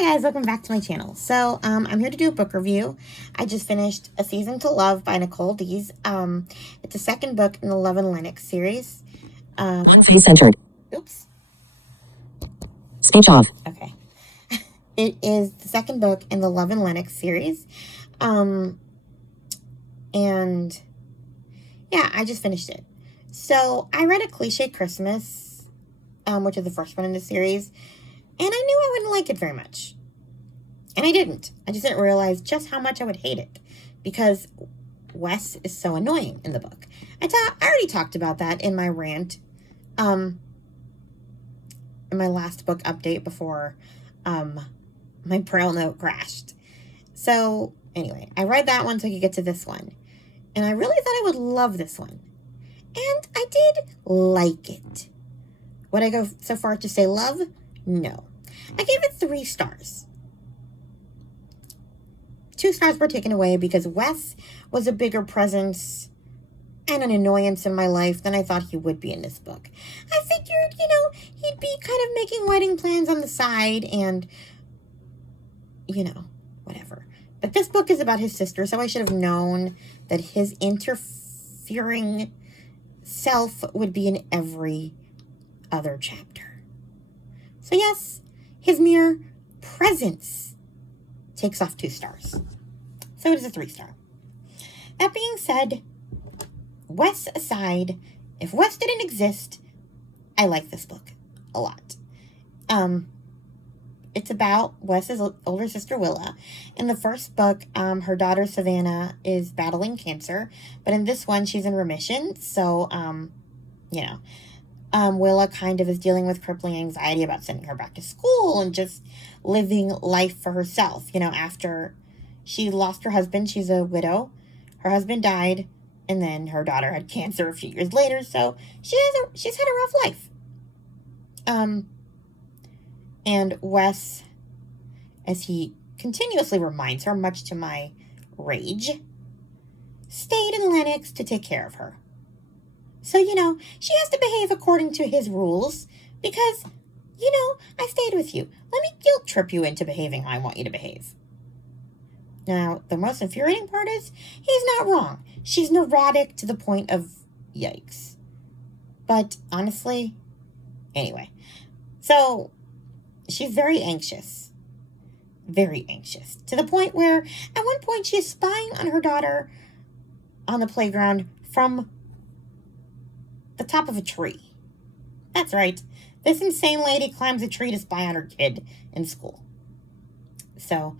Hi guys, welcome back to my channel. So, I'm here to do a book review. I just finished A Season to Love by Nicole Deese. It's the second book in the Love and Lennox series. Face centered. Oops. Speech off. Okay. It is the second book in the Love and Lennox series. And yeah, I just finished it. So, I read A Cliche Christmas, which is the first one in the series. And I knew I wouldn't like it very much. And I didn't. I just didn't realize just how much I would hate it. Because Wes is so annoying in the book. I already talked about that in my rant. In my last book update before my Braille note crashed. So, anyway, I read that one so I could get to this one. And I really thought I would love this one. And I did like it. Would I go so far to say love? No. I gave it 3 stars. 2 stars were taken away because Wes was a bigger presence and an annoyance in my life than I thought he would be in this book. I figured, he'd be kind of making wedding plans on the side and, whatever. But this book is about his sister, so I should have known that his interfering self would be in every other chapter. So yes, his mere presence takes off 2 stars. So it is a 3 star. That being said, Wes aside, if Wes didn't exist, I like this book a lot. It's about Wes's older sister, Willa. In the first book, her daughter, Savannah, is battling cancer. But in this one, she's in remission. So, Willa kind of is dealing with crippling anxiety about sending her back to school and just living life for herself. After she lost her husband, she's a widow. Her husband died, and then her daughter had cancer a few years later. So she's had a rough life. And Wes, as he continuously reminds her, much to my rage, stayed in Lennox to take care of her. So, she has to behave according to his rules because, I stayed with you. Let me guilt trip you into behaving how I want you to behave. Now, the most infuriating part is he's not wrong. She's neurotic to the point of yikes. But honestly, anyway. So, she's very anxious. Very anxious. To the point where, at one point, she is spying on her daughter on the playground from the top of a tree. That's right. This insane lady climbs a tree to spy on her kid in school. So,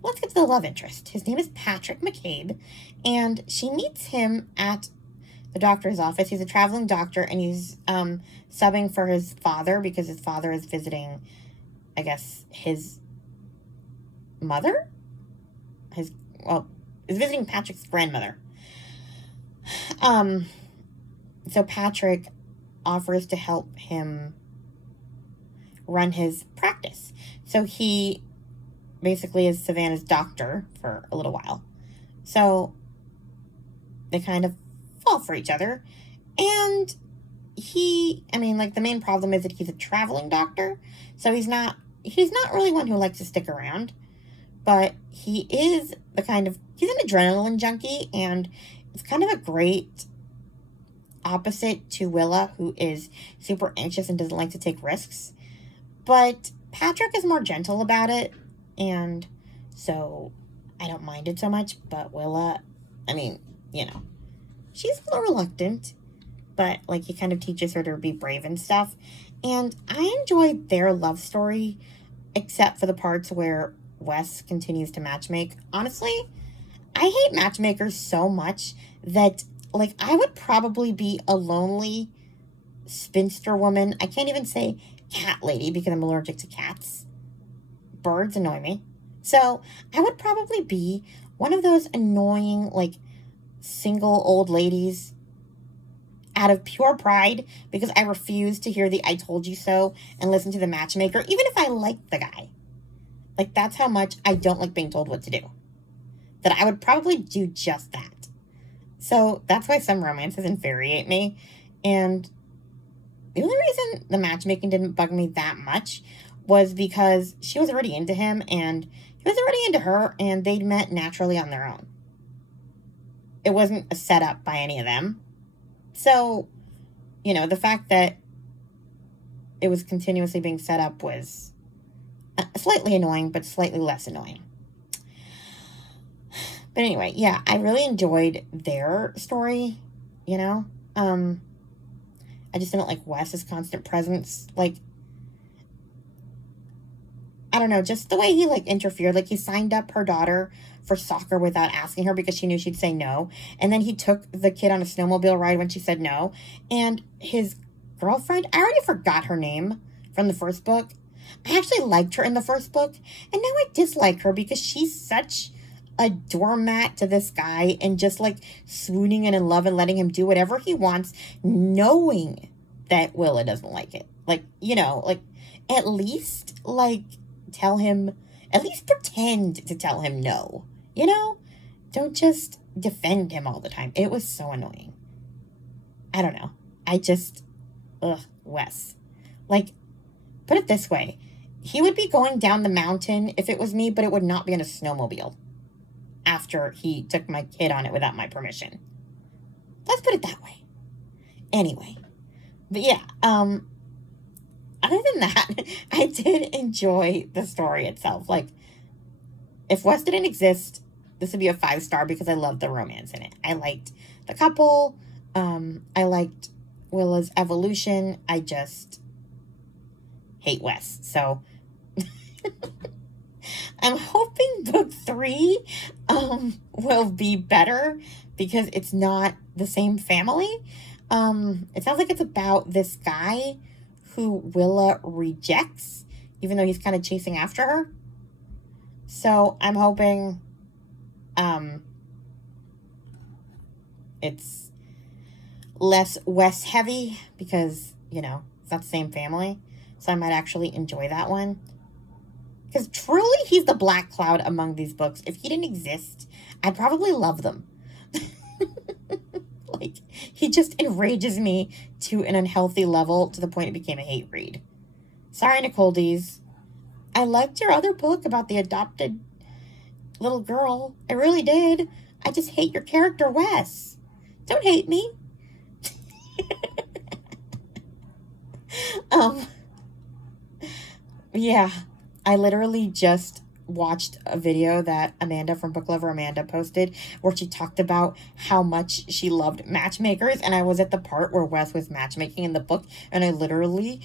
let's get to the love interest. His name is Patrick McCabe, and she meets him at the doctor's office. He's a traveling doctor, and he's subbing for his father because his father is visiting, I guess, his mother? Is visiting Patrick's grandmother. So Patrick offers to help him run his practice. So he basically is Savannah's doctor for a little while. So they kind of fall for each other. And the main problem is that he's a traveling doctor. So he's not really one who likes to stick around. But he is he's an adrenaline junkie, and it's kind of a great opposite to Willa, who is super anxious and doesn't like to take risks. But Patrick is more gentle about it, and so I don't mind it so much. But Willa, she's a little reluctant, but he kind of teaches her to be brave and stuff. And I enjoyed their love story, except for the parts where Wes continues to matchmake. Honestly, I hate matchmakers so much that I would probably be a lonely spinster woman. I can't even say cat lady because I'm allergic to cats. Birds annoy me. So I would probably be one of those annoying, single old ladies out of pure pride because I refuse to hear the I told you so and listen to the matchmaker, even if I like the guy. That's how much I don't like being told what to do. That I would probably do just that. So that's why some romances infuriate me. And the only reason the matchmaking didn't bug me that much was because she was already into him and he was already into her, and they'd met naturally on their own. It wasn't a setup by any of them. So, the fact that it was continuously being set up was slightly annoying, but slightly less annoying. But anyway, yeah, I really enjoyed their story, I just didn't like Wes's constant presence. Like, I don't know, just the way he, interfered. Like, he signed up her daughter for soccer without asking her because she knew she'd say no. And then he took the kid on a snowmobile ride when she said no. And his girlfriend, I already forgot her name from the first book. I actually liked her in the first book. And now I dislike her because she's such a doormat to this guy and just, swooning and in love and letting him do whatever he wants, knowing that Willa doesn't like it. At least, tell him, at least pretend to tell him no, Don't just defend him all the time. It was so annoying. I don't know. Wes. Put it this way. He would be going down the mountain if it was me, but it would not be in a snowmobile after he took my kid on it without my permission. Let's put it that way. Anyway. But yeah, other than that, I did enjoy the story itself. If Wes didn't exist, this would be a 5-star because I loved the romance in it. I liked the couple. I liked Willa's evolution. I just hate Wes. So I'm hoping book 3 will be better because it's not the same family. It sounds like it's about this guy who Willa rejects, even though he's kind of chasing after her. So I'm hoping it's less Wes heavy because, it's not the same family. So I might actually enjoy that one. Because truly, he's the black cloud among these books. If he didn't exist, I'd probably love them. He just enrages me to an unhealthy level to the point it became a hate read. Sorry, Nicole Deese. I liked your other book about the adopted little girl. I really did. I just hate your character, Wes. Don't hate me. Yeah, I literally just watched a video that Amanda from Book Lover Amanda posted where she talked about how much she loved matchmakers, and I was at the part where Wes was matchmaking in the book, and I literally,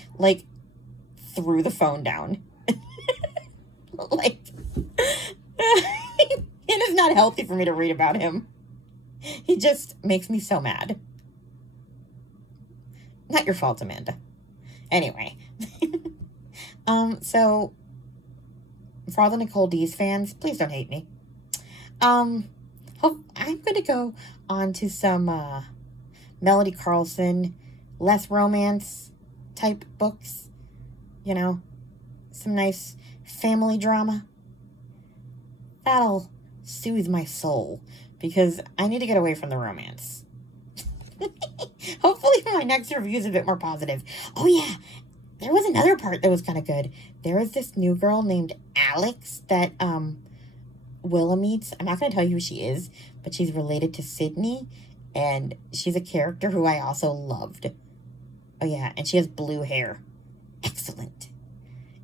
threw the phone down. It is not healthy for me to read about him. He just makes me so mad. Not your fault, Amanda. Anyway. So for all the Nicole Deese fans, please don't hate me. I'm going to go on to some Melody Carlson, less romance type books. Some nice family drama. That'll soothe my soul because I need to get away from the romance. Hopefully my next review is a bit more positive. Oh yeah, there was another part that was kind of good. There was this new girl named Alex that Willa meets. I'm not going to tell you who she is, but she's related to Sydney, and she's a character who I also loved. Oh yeah, and she has blue hair. Excellent.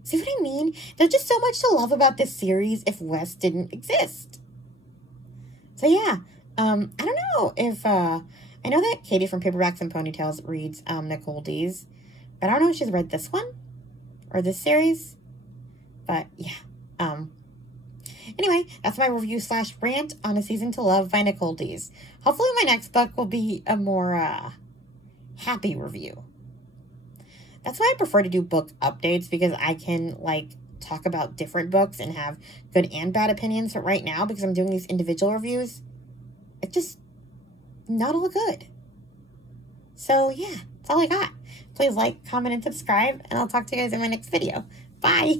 See what I mean? There's just so much to love about this series if Wes didn't exist. So yeah, I don't know if, I know that Katie from Paperbacks and Ponytails reads Nicole Deese, but I don't know if she's read this one or this series. But yeah, anyway, that's my review / rant on A Season to Love by Nicole Deese. Hopefully my next book will be a more happy review. That's why I prefer to do book updates, because I can talk about different books and have good and bad opinions. But right now, because I'm doing these individual reviews, it's just not all good. So yeah, that's all I got. Please like, comment, and subscribe, and I'll talk to you guys in my next video. Bye.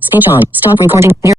Speech on. Stop recording.